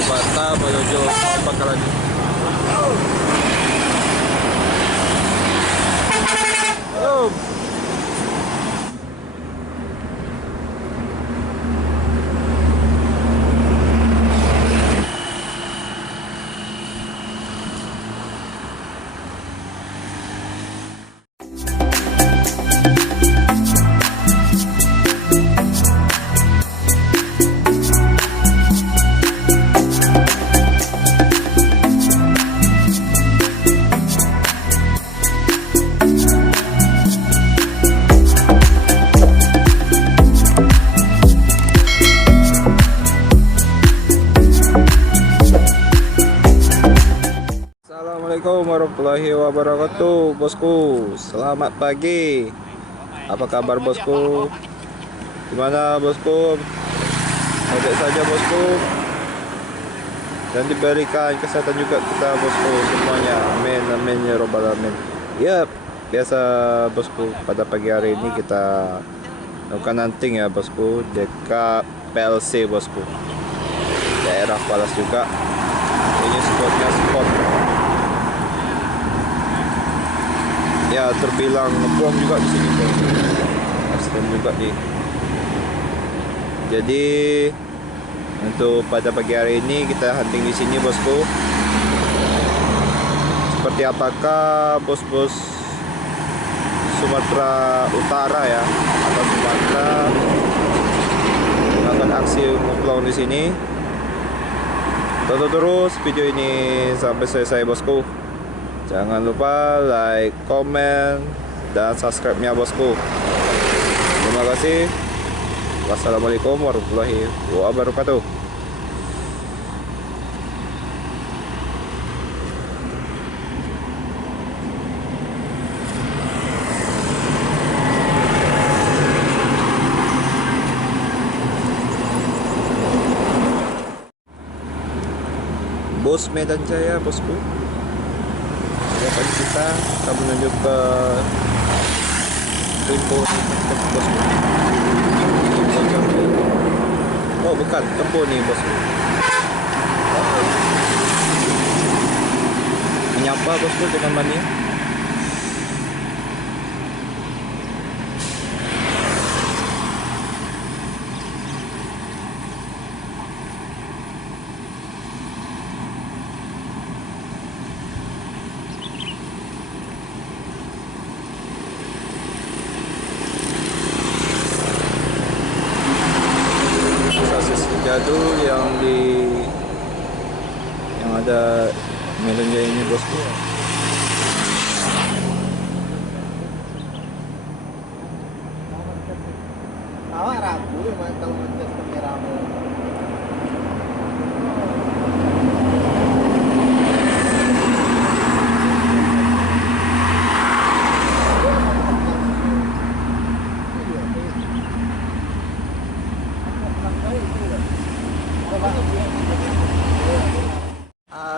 dari Batam menuju Pangkalan. Oh. Assalamualaikum warahmatullahi wabarakatuh, bosku. Selamat pagi. Apa kabar, bosku? Gimana, bosku? Baik saja, bosku. Dan diberikan kesehatan juga kita, bosku, semuanya. Amin, amin ya robbal alamin. Yap, biasa, bosku. Pada pagi hari ini kita lakukan hunting ya, bosku. Dekat PLC, bosku. Daerah Palas juga. Ini spotnya spot ya terbilang ngebom juga di sini, ekstrem juga nih. Jadi untuk pada pagi hari ini kita hunting di sini, bosku. Seperti apakah bos-bos Sumatera Utara ya atau Sumatera melakukan aksi ngeplong di sini? Tonton terus video ini sampai selesai, bosku. Jangan lupa like, komen, dan subscribe-nya, bosku. Terima kasih. Wassalamualaikum warahmatullahi wabarakatuh. Bos Medan Jaya, bosku. Pagi kita akan menuju ke Tempo, bosku. Oh bukan, Tempo nih, bosku. Menyapa, bosku, dengan mania. Jadul yang ada Medan Jaya ini, bosku. Awak ragu kalau Manchester rame.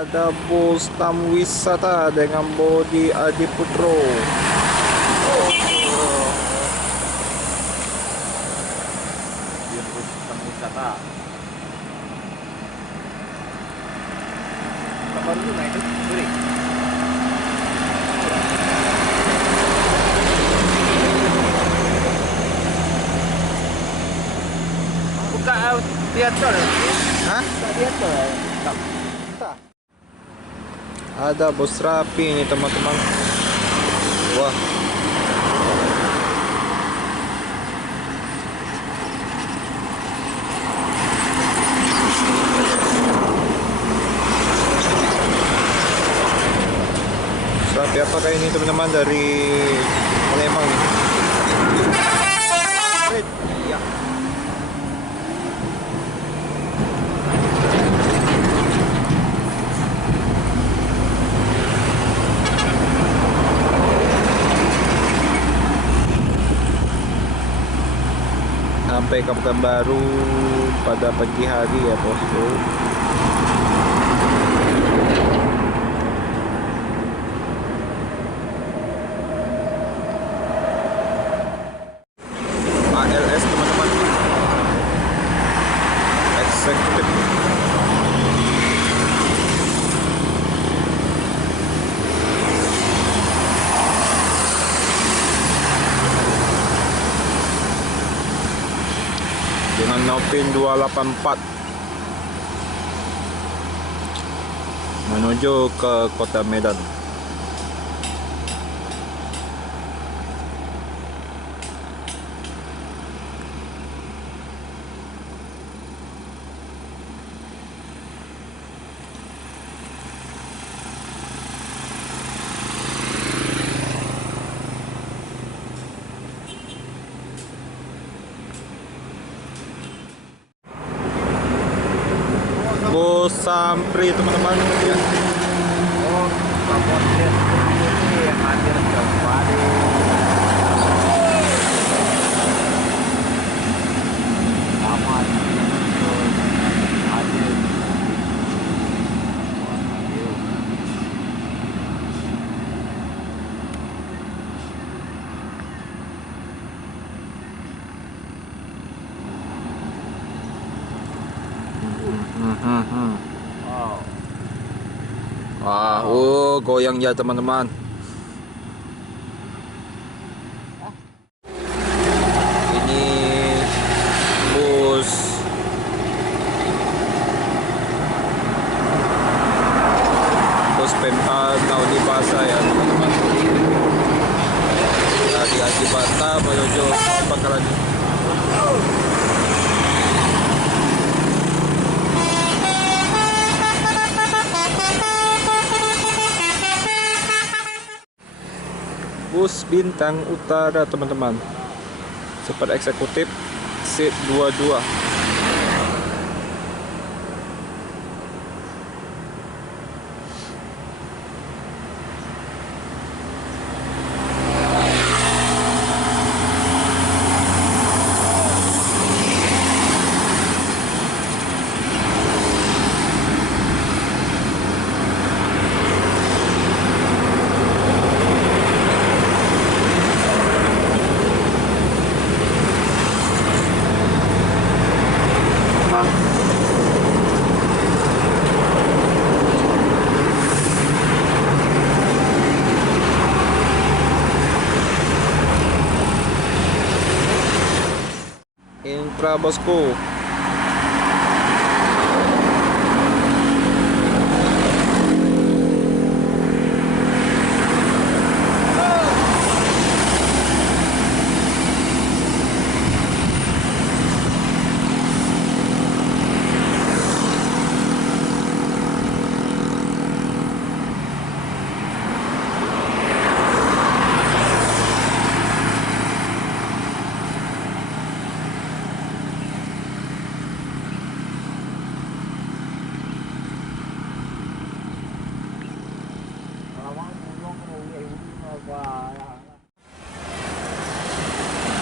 Ada bus tamu wisata dengan bodi Adi Putro. Dia bus tamu wisata. Kabar dulu naik itu, beri. Buka teater. Hah? Buka teater. Ada bos rapi ini, teman-teman. Wah. Rapi apakah ini, teman-teman, dari Palembang nih? Ya. Sampai Kabupaten Baru pada pagi hari ya, bosku. ALS, teman-teman, eksekutif. Nopin 284 menuju ke kota Medan. Bus Sampri teman-teman ya. Oh, Papua ini hadir kembali. Selamat hadir. Wah, goyang ya teman-teman. Ini bus Pemkab Naudi Pasar ya teman-teman. Dari Haji Bata menuju Pangkalan. Bus Bintang Utara teman-teman, super eksekutif seat 22. Intra bosku.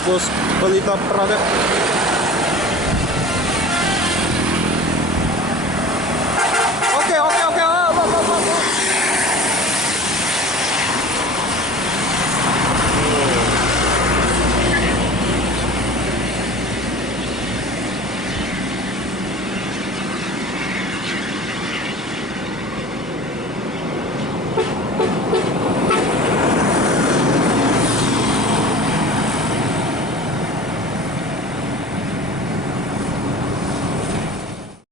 Bus Pelita Prada. Oke.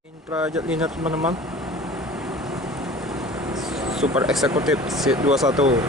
Intra Jetliner teman-teman, super eksekutif seat 21.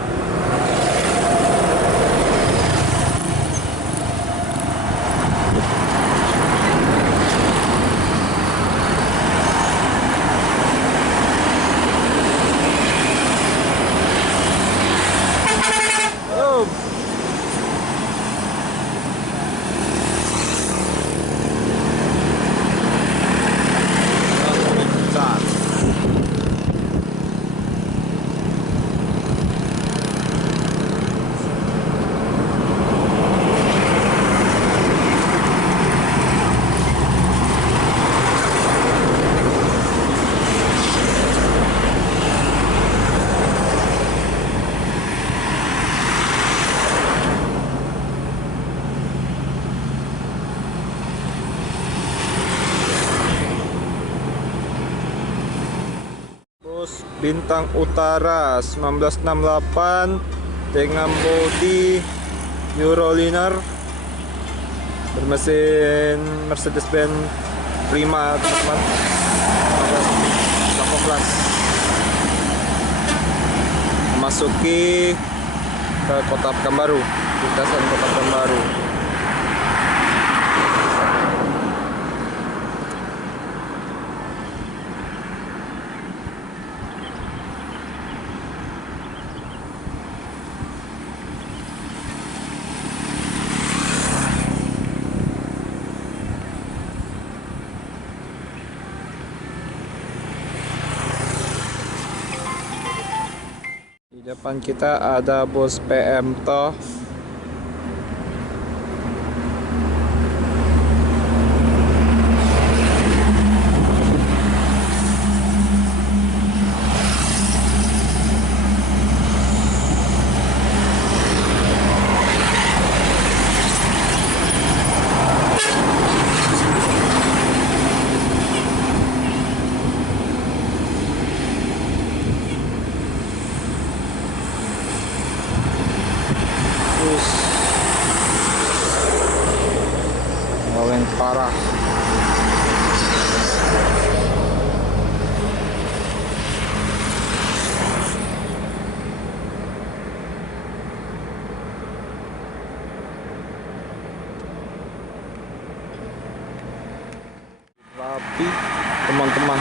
Bus Bintang Utara 1968 dengan bodi Euroliner bermesin Mercedes-Benz Prima teman-teman, 18 memasuki ke Kota Pekanbaru, lintasan Kota Pekanbaru. Di depan kita ada bus PM toh. Oleng parah. Rapi teman-teman.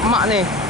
Mak nih.